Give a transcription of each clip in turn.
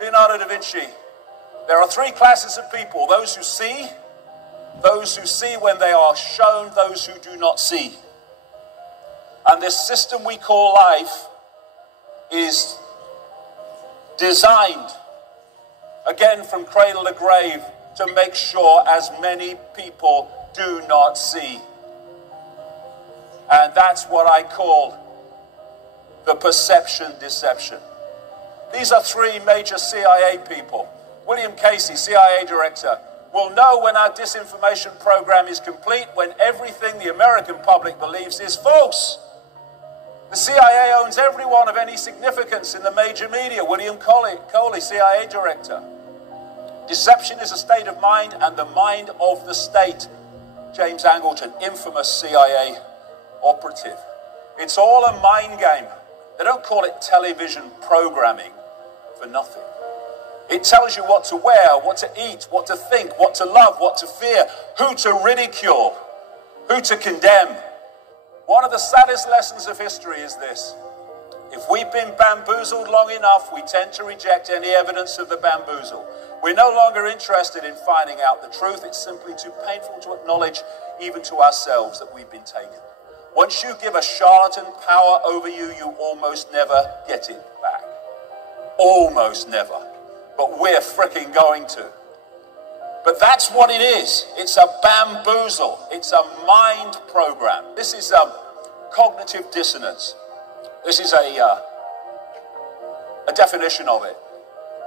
Leonardo da Vinci. There are three classes of people: those who see when they are shown, those who do not see. And this system we call life is designed, again from cradle to grave, to make sure as many people do not see. And that's what I call the perception deception. These are three major CIA people. William Casey, CIA director, will know when our disinformation program is complete when everything the American public believes is false. The CIA owns everyone of any significance in the major media. William Coley, CIA director. Deception is a state of mind and the mind of the state. James Angleton, infamous CIA operative. It's all a mind game. They don't call it television programming for nothing. It tells you what to wear, what to eat, what to think, what to love, what to fear, who to ridicule, who to condemn. One of the saddest lessons of history is this: if we've been bamboozled long enough, we tend to reject any evidence of the bamboozle. We're no longer interested in finding out the truth. It's simply too painful to acknowledge, even to ourselves, that we've been taken. Once you give a charlatan power over you, you almost never get it back. Almost never. But we're fricking going to. But that's what it is. It's a bamboozle. It's a mind program. This is a cognitive dissonance. This is a definition of it.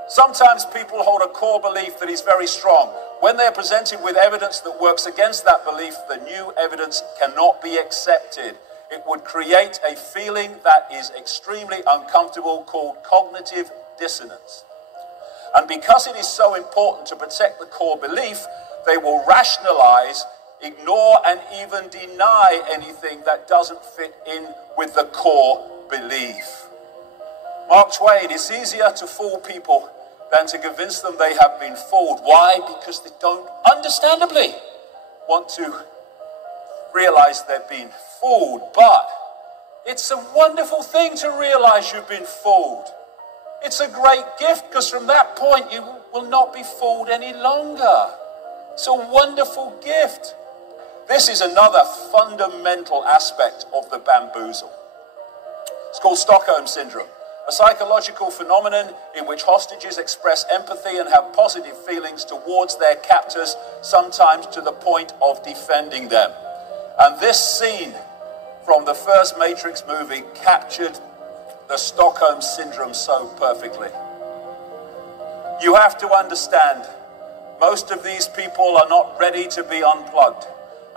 Sometimes people hold a core belief that is very strong. When they're presented with evidence that works against that belief, the new evidence cannot be accepted. It would create a feeling that is extremely uncomfortable, called cognitive dissonance. And because it is so important to protect the core belief, they will rationalize, ignore, and even deny anything that doesn't fit in with the core belief. Mark Twain, it's easier to fool people than to convince them they have been fooled. Why? Because they don't, understandably, want to realize they've been fooled. But it's a wonderful thing to realize you've been fooled. It's a great gift, because from that point you will not be fooled any longer. It's a wonderful gift. This is another fundamental aspect of the bamboozle. It's called Stockholm Syndrome, a psychological phenomenon in which hostages express empathy and have positive feelings towards their captors, sometimes to the point of defending them. And this scene from the first Matrix movie captured the Stockholm Syndrome so perfectly. You have to understand, most of these people are not ready to be unplugged,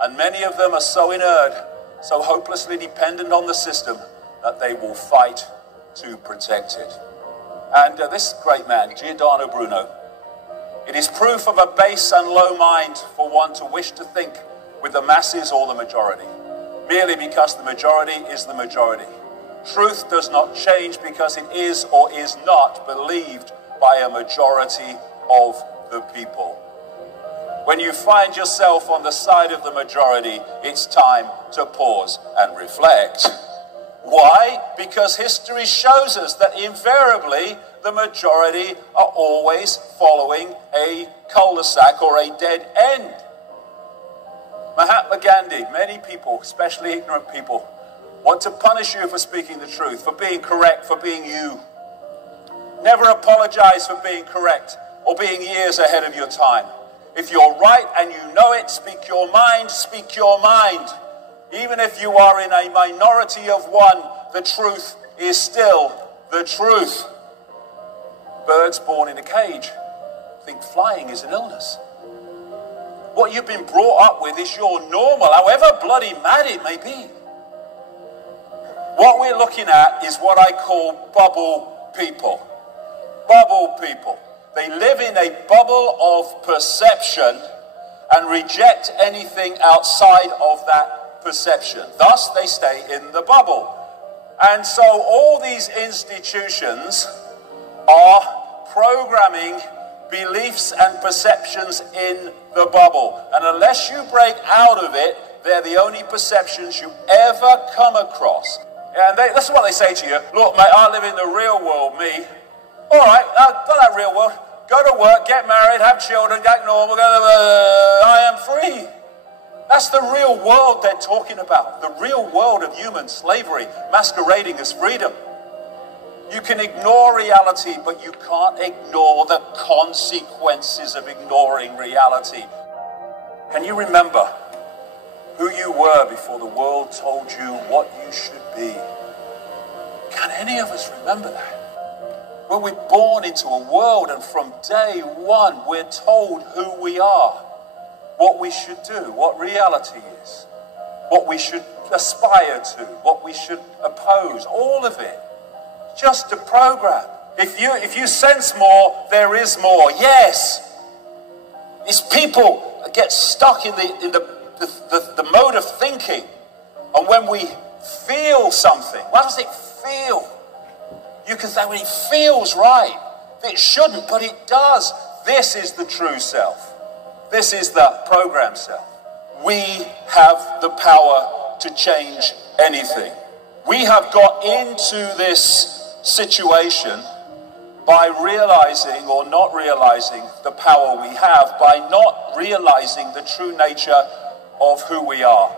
and many of them are so inert, so hopelessly dependent on the system, that they will fight to protect it. And this great man, Giordano Bruno, it is proof of a base and low mind for one to wish to think with the masses or the majority, merely because the majority is the majority. Truth does not change because it is or is not believed by a majority of the people. When you find yourself on the side of the majority, it's time to pause and reflect. Why? Because history shows us that invariably the majority are always following a cul-de-sac or a dead end. Mahatma Gandhi, many people, especially ignorant people, want to punish you for speaking the truth, for being correct, for being you. Never apologize for being correct or being years ahead of your time. If you're right and you know it, speak your mind, speak your mind. Even if you are in a minority of one, the truth is still the truth. Birds born in a cage think flying is an illness. What you've been brought up with is your normal, however bloody mad it may be. What we're looking at is what I call bubble people. Bubble people. They live in a bubble of perception and reject anything outside of that perception. Thus, they stay in the bubble. And so all these institutions are programming beliefs and perceptions in the bubble. And unless you break out of it, they're the only perceptions you ever come across. And that's what they say to you. Look, mate, I live in the real world, me. All right, got that real world. Go to work, get married, have children, get normal, I am free. That's the real world they're talking about. The real world of human slavery masquerading as freedom. You can ignore reality, but you can't ignore the consequences of ignoring reality. Can you remember who you were before the world told you what you should be? Can any of us remember that? When we're born into a world and from day one we're told who we are, what we should do, what reality is, what we should aspire to, what we should oppose, all of it. Just a program. If you sense more, there is more. Yes. These people get stuck in the mode of thinking. And when we feel something, what does it feel? You can say, well, it feels right. It shouldn't, but it does. This is the true self. This is the program self. We have the power to change anything. We have got into this situation by realizing or not realizing the power we have, by not realizing the true nature of who we are.